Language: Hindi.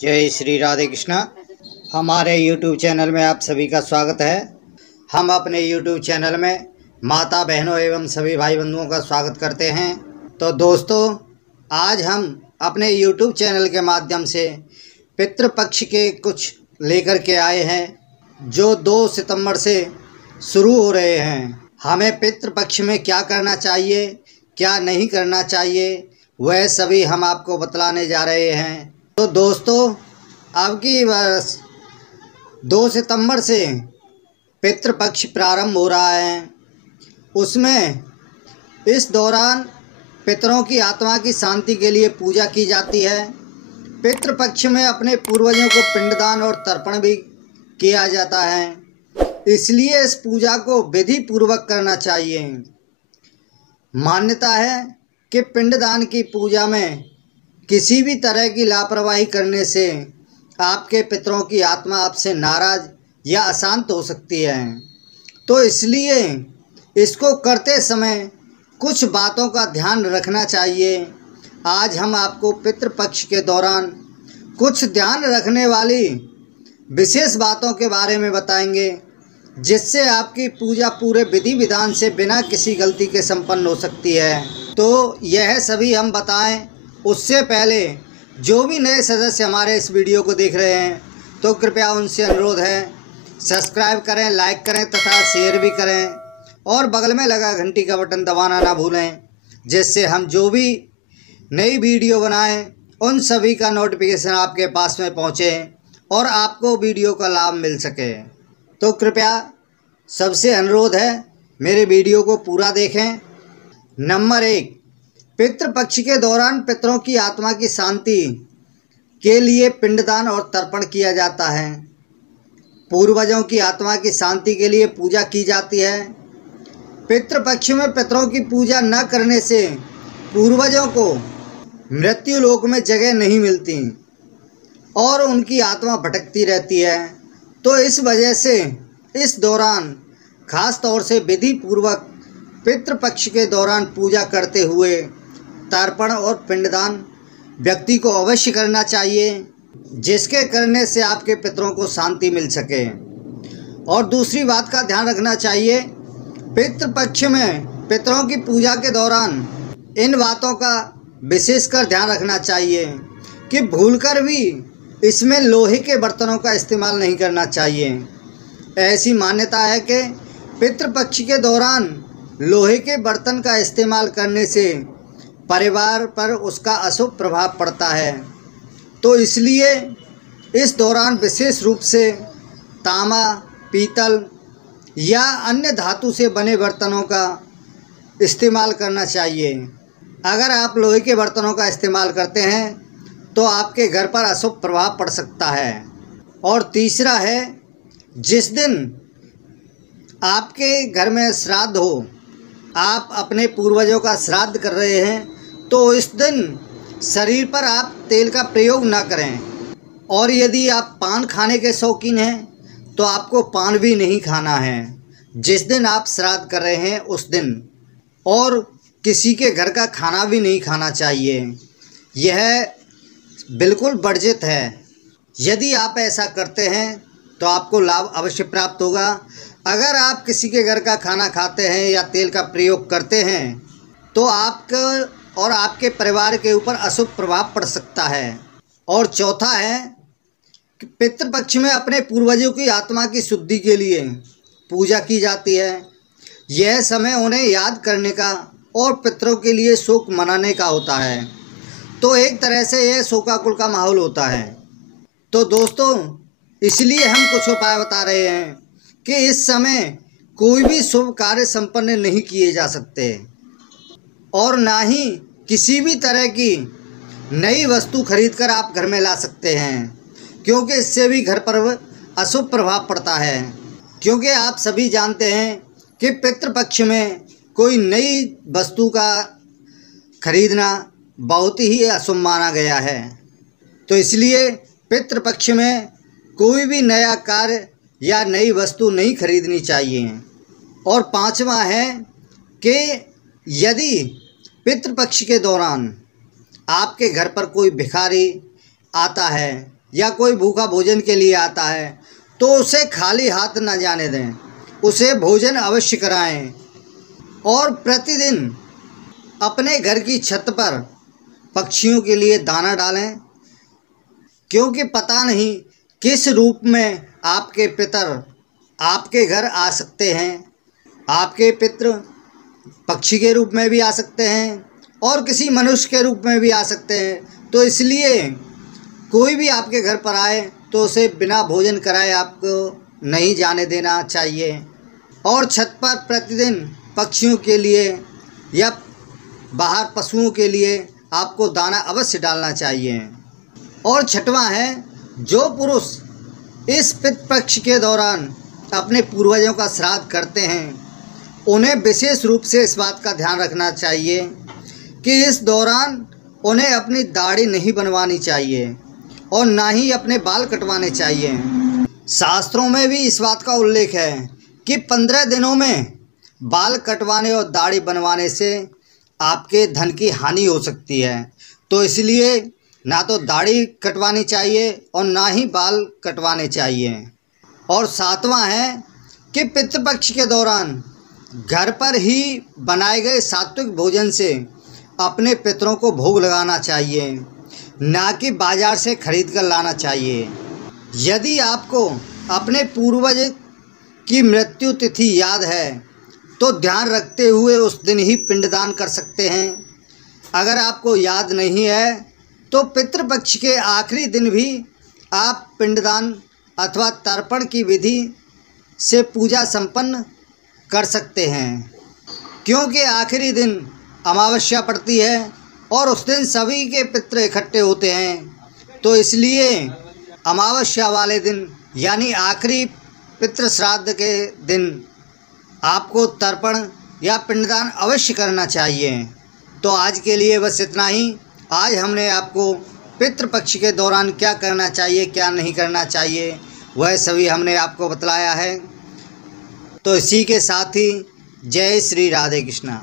जय श्री राधे कृष्णा। हमारे YouTube चैनल में आप सभी का स्वागत है। हम अपने YouTube चैनल में माता बहनों एवं सभी भाई बंधुओं का स्वागत करते हैं। तो दोस्तों, आज हम अपने YouTube चैनल के माध्यम से पितृपक्ष के कुछ लेकर के आए हैं जो 2 सितंबर से शुरू हो रहे हैं। हमें पितृपक्ष में क्या करना चाहिए, क्या नहीं करना चाहिए, वह सभी हम आपको बतलाने जा रहे हैं। तो दोस्तों, अब की वर्ष 2 सितंबर से पितृपक्ष प्रारंभ हो रहा है। उसमें इस दौरान पितरों की आत्मा की शांति के लिए पूजा की जाती है। पितृपक्ष में अपने पूर्वजों को पिंडदान और तर्पण भी किया जाता है, इसलिए इस पूजा को विधि पूर्वक करना चाहिए। मान्यता है कि पिंडदान की पूजा में किसी भी तरह की लापरवाही करने से आपके पितरों की आत्मा आपसे नाराज़ या अशांत हो सकती है। तो इसलिए इसको करते समय कुछ बातों का ध्यान रखना चाहिए। आज हम आपको पितृपक्ष के दौरान कुछ ध्यान रखने वाली विशेष बातों के बारे में बताएंगे, जिससे आपकी पूजा पूरे विधि विधान से बिना किसी गलती के संपन्न हो सकती है। तो यह सभी हम बताएं उससे पहले जो भी नए सदस्य हमारे इस वीडियो को देख रहे हैं, तो कृपया उनसे अनुरोध है सब्सक्राइब करें, लाइक करें तथा शेयर भी करें और बगल में लगा घंटी का बटन दबाना ना भूलें, जिससे हम जो भी नई वीडियो बनाएं उन सभी का नोटिफिकेशन आपके पास में पहुंचे और आपको वीडियो का लाभ मिल सके। तो कृपया सबसे अनुरोध है मेरे वीडियो को पूरा देखें। नंबर 1, पितृपक्ष के दौरान पितरों की आत्मा की शांति के लिए पिंडदान और तर्पण किया जाता है। पूर्वजों की आत्मा की शांति के लिए पूजा की जाती है। पितृपक्ष में पितरों की पूजा न करने से पूर्वजों को मृत्यु लोक में जगह नहीं मिलती और उनकी आत्मा भटकती रहती है। तो इस वजह से इस दौरान खास तौर से विधि पूर्वक पितृपक्ष के दौरान पूजा करते हुए तर्पण और पिंडदान व्यक्ति को अवश्य करना चाहिए, जिसके करने से आपके पितरों को शांति मिल सके। और दूसरी बात का ध्यान रखना चाहिए, पितृपक्ष में पितरों की पूजा के दौरान इन बातों का विशेषकर ध्यान रखना चाहिए कि भूलकर भी इसमें लोहे के बर्तनों का इस्तेमाल नहीं करना चाहिए। ऐसी मान्यता है कि पितृपक्ष के दौरान लोहे के बर्तन का इस्तेमाल करने से परिवार पर उसका अशुभ प्रभाव पड़ता है। तो इसलिए इस दौरान विशेष रूप से तांबा, पीतल या अन्य धातु से बने बर्तनों का इस्तेमाल करना चाहिए। अगर आप लोहे के बर्तनों का इस्तेमाल करते हैं तो आपके घर पर अशुभ प्रभाव पड़ सकता है। और तीसरा है, जिस दिन आपके घर में श्राद्ध हो, आप अपने पूर्वजों का श्राद्ध कर रहे हैं, तो इस दिन शरीर पर आप तेल का प्रयोग ना करें। और यदि आप पान खाने के शौकीन हैं तो आपको पान भी नहीं खाना है जिस दिन आप श्राद्ध कर रहे हैं उस दिन। और किसी के घर का खाना भी नहीं खाना चाहिए, यह बिल्कुल वर्जित है। यदि आप ऐसा करते हैं तो आपको लाभ अवश्य प्राप्त होगा। अगर आप किसी के घर का खाना खाते हैं या तेल का प्रयोग करते हैं तो आपका और आपके परिवार के ऊपर अशुभ प्रभाव पड़ सकता है। और चौथा है कि पितृपक्ष में अपने पूर्वजों की आत्मा की शुद्धि के लिए पूजा की जाती है। यह समय उन्हें याद करने का और पितरों के लिए शोक मनाने का होता है। तो एक तरह से यह शोकाकुल का माहौल होता है। तो दोस्तों, इसलिए हम कुछ उपाय बता रहे हैं कि इस समय कोई भी शुभ कार्य संपन्न नहीं किए जा सकते और ना ही किसी भी तरह की नई वस्तु खरीदकर आप घर में ला सकते हैं, क्योंकि इससे भी घर पर अशुभ प्रभाव पड़ता है। क्योंकि आप सभी जानते हैं कि पितृपक्ष में कोई नई वस्तु का खरीदना बहुत ही अशुभ माना गया है। तो इसलिए पितृपक्ष में कोई भी नया कार्य या नई वस्तु नहीं खरीदनी चाहिए। और पांचवा है कि यदि पितृपक्ष के दौरान आपके घर पर कोई भिखारी आता है या कोई भूखा भोजन के लिए आता है तो उसे खाली हाथ न जाने दें, उसे भोजन अवश्य कराएं और प्रतिदिन अपने घर की छत पर पक्षियों के लिए दाना डालें, क्योंकि पता नहीं किस रूप में आपके पितर आपके घर आ सकते हैं। आपके पितृ पक्षी के रूप में भी आ सकते हैं और किसी मनुष्य के रूप में भी आ सकते हैं। तो इसलिए कोई भी आपके घर पर आए तो उसे बिना भोजन कराए आपको नहीं जाने देना चाहिए। और छत पर प्रतिदिन पक्षियों के लिए या बाहर पशुओं के लिए आपको दाना अवश्य डालना चाहिए। और छठवां है, जो पुरुष इस पितृपक्ष के दौरान अपने पूर्वजों का श्राद्ध करते हैं उन्हें विशेष रूप से इस बात का ध्यान रखना चाहिए कि इस दौरान उन्हें अपनी दाढ़ी नहीं बनवानी चाहिए और ना ही अपने बाल कटवाने चाहिए। शास्त्रों में भी इस बात का उल्लेख है कि 15 दिनों में बाल कटवाने और दाढ़ी बनवाने से आपके धन की हानि हो सकती है। तो इसलिए ना तो दाढ़ी कटवानी चाहिए और ना ही बाल कटवाने चाहिए। और सातवां है कि पितृपक्ष के दौरान घर पर ही बनाए गए सात्विक भोजन से अपने पितरों को भोग लगाना चाहिए, ना कि बाजार से खरीद कर लाना चाहिए। यदि आपको अपने पूर्वज की मृत्यु तिथि याद है तो ध्यान रखते हुए उस दिन ही पिंडदान कर सकते हैं। अगर आपको याद नहीं है तो पितृपक्ष के आखिरी दिन भी आप पिंडदान अथवा तर्पण की विधि से पूजा संपन्न कर सकते हैं, क्योंकि आखिरी दिन अमावस्या पड़ती है और उस दिन सभी के पितृ इकट्ठे होते हैं। तो इसलिए अमावस्या वाले दिन यानी आखिरी पितृ श्राद्ध के दिन आपको तर्पण या पिंडदान अवश्य करना चाहिए। तो आज के लिए बस इतना ही। आज हमने आपको पितृपक्ष के दौरान क्या करना चाहिए क्या नहीं करना चाहिए वह सभी हमने आपको बतलाया है। तो इसी के साथ ही जय श्री राधे कृष्णा।